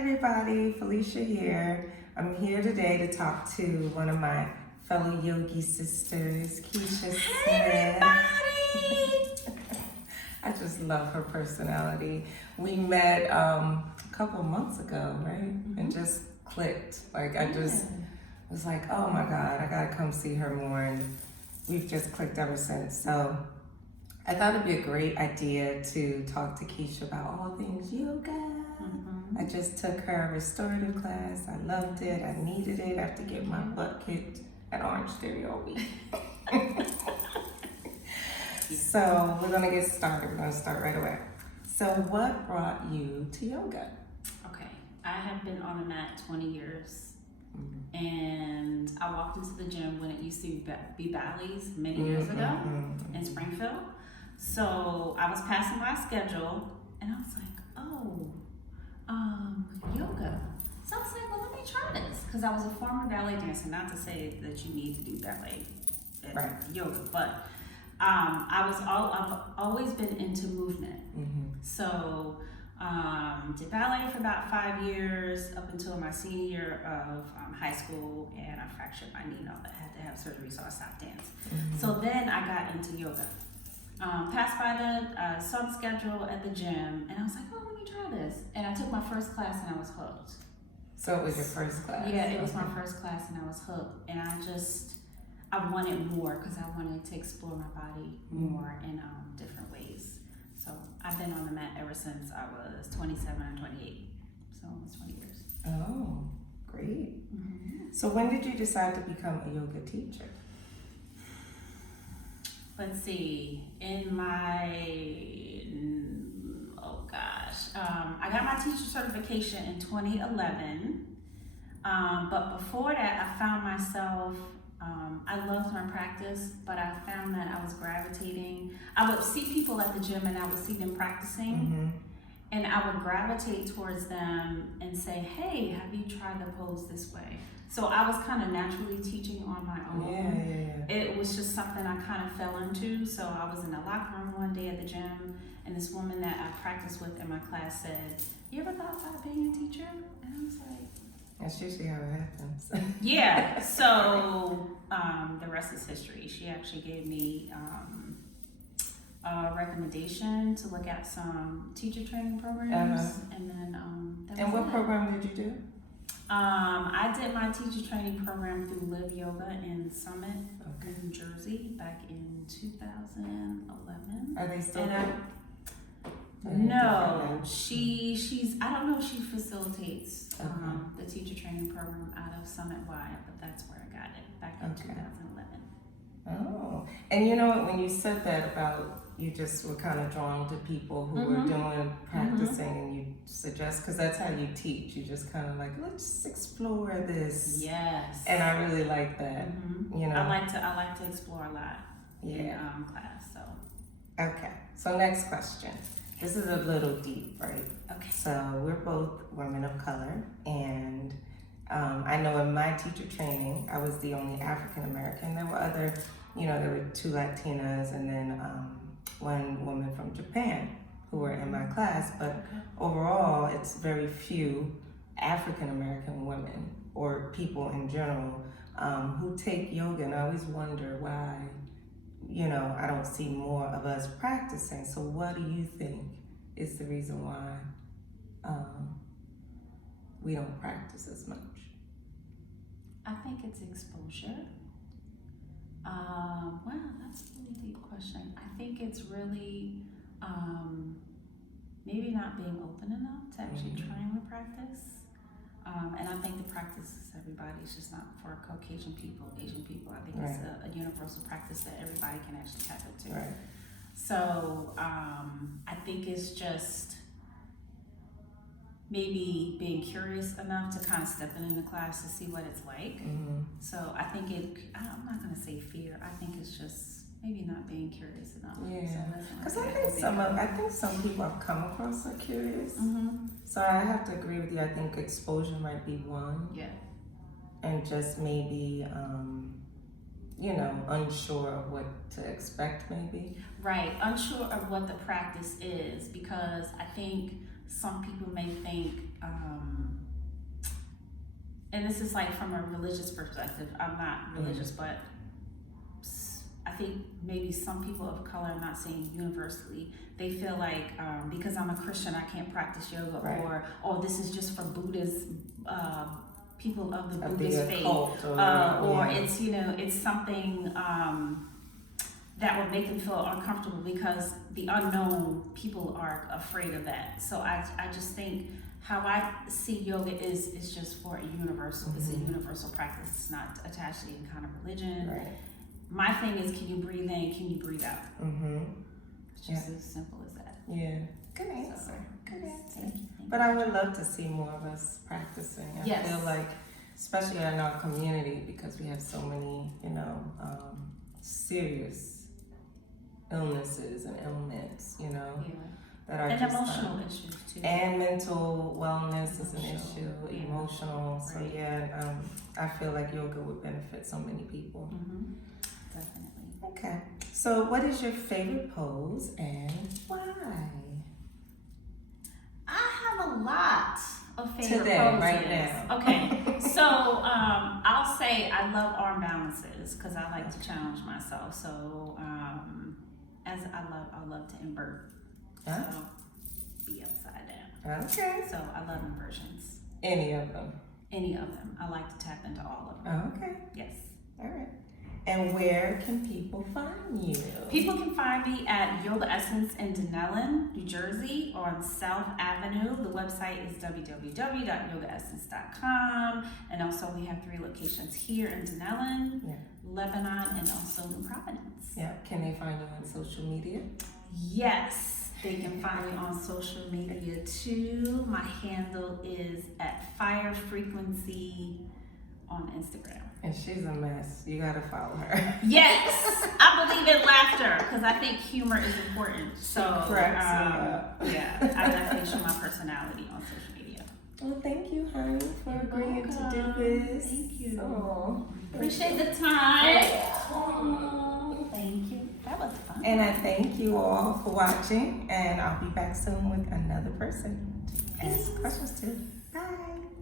everybody, Felicia here. I'm here today to talk to one of my fellow yogi sisters, Keisha Smith. Hey everybody! I just love her personality. We met a couple months ago, right? Mm-hmm. And just clicked. Like I just was like, oh my God, I gotta come see her more, and we've just clicked ever since. So I thought it'd be a great idea to talk to Keisha about all things yoga. Mm-hmm. I just took her restorative class. I loved it. I needed it after getting my butt kicked at Orange Theory all week. So we're gonna get started. We're gonna start right away. So what brought you to yoga? Okay, I have been on the mat 20 years. Mm-hmm. And I walked into the gym when it used to be Bally's many years ago in Springfield. So I was passing my schedule and I was like, yoga. So I was like, well, let me try this. Because I was a former ballet dancer, not to say that you need to do ballet yoga, but I've always been into movement. Mm-hmm. So did ballet for about 5 years up until my senior year of high school, and I fractured my knee and all that. I had to have surgery, so I stopped dance. Mm-hmm. So then I got into yoga. Passed by the sub schedule at the gym, and I was like, oh, let me try this. And I took my first class and I was hooked. So it was your first class? Yeah, it was my first class and I was hooked. And I wanted more because I wanted to explore my body more in different ways. So I've been on the mat ever since I was 27 and 28. So almost 20 years. Oh, great. Mm-hmm. So when did you decide to become a yoga teacher? Let's see, I got my teacher certification in 2011, but before that I found myself, I loved my practice, but I found that I was gravitating. I would see people at the gym and I would see them practicing, and I would gravitate towards them and say, hey, have you tried the pose this way? So I was kind of naturally teaching on my own. Yeah. It was just something I kind of fell into. So I was in the locker room one day at the gym, and this woman that I practiced with in my class said, you ever thought about being a teacher? And I was like, that's usually how it happens. Yeah, so the rest is history. She actually gave me a recommendation to look at some teacher training programs. And then and what program did you do? I did my teacher training program through Live Yoga in Summit, New Jersey, back in 2011. Are they still there? No, she's. I don't know if she facilitates the teacher training program out of Summit Y, but that's where I got it back in 2011. Oh, and you know what? When you said that about you just were kind of drawn to people who were doing practicing, and you suggest, because that's how you teach. You just kind of like, let's explore this. Yes. And I really like that. You know, I like to explore a lot in class. So. Okay. So next question. This is a little deep, right? Okay. So we're both women of color, and I know in my teacher training, I was the only African American. There were other, there were 2 Latinas, and then one woman from Japan who were in my class, but overall it's very few African American women or people in general who take yoga, and I always wonder why I don't see more of us practicing. So what do you think is the reason why we don't practice as much? I think it's exposure. Wow, that's a really deep question. I think it's really maybe not being open enough to actually trying the practice. And I think the practice is everybody. It's just not for Caucasian people, Asian people. I think it's a universal practice that everybody can actually tap into. Right. So I think it's just maybe being curious enough to kind of step in the class to see what it's like. So I think I'm not going to say fear. I think it's just maybe not being curious enough. Yeah, because I think some people I've come across are curious. So I have to agree with you. I think exposure might be one. Yeah. And just maybe, unsure of what to expect maybe. Right, unsure of what the practice is, because I think some people may think and this is like from a religious perspective. I'm not religious, but I think maybe some people of color, I'm not saying universally, they feel like because I'm a Christian, I can't practice yoga, Right. or this is just for Buddhist people of the Of Buddhist the faith, occult or it's it's something that would make them feel uncomfortable because the unknown, people are afraid of that. So I just think how I see yoga is just for a universal. It's a universal practice. It's not attached to any kind of religion. Right. My thing is, can you breathe in? Can you breathe out? It's just as simple as that. Yeah. Good So, answer. Good answer. Thank you. But I would love to see more of us practicing. I Yes. feel like, especially in our community, because we have so many, serious illnesses and ailments, Yeah. that are And just emotional issues too. and mental wellness is an issue, Yeah. emotional. So Right. I feel like yoga would benefit so many people. Definitely. Okay. So what is your favorite pose and why? I have a lot of favorite Today, poses. right now. Okay, so I'll say I love arm balances because I like to challenge myself. So as I love to invert. Huh? So be upside down. Okay. So I love inversions. Any of them? Any of them. I like to tap into all of them. Okay. Yes. All right. And where can people find you? People can find me at Yoga Essence in Denellen, New Jersey, on South Avenue. The website is www.yogaessence.com. And also we have 3 locations here in Denellen, Lebanon, and also New Providence. Yeah. Can they find you on social media? Yes, they can find me on social media too. My handle is at Fire Frequency on Instagram. And she's a mess. You gotta follow her. Yes, I believe in laughter because I think humor is important. So, cracks me up. yeah, I definitely show my personality on social media. Well, thank you, honey, for agreeing to do this. Thank you. Oh, Appreciate the time. Oh, thank you. That was fun. And I thank you all for watching, and I'll be back soon with another person to ask questions to. Bye.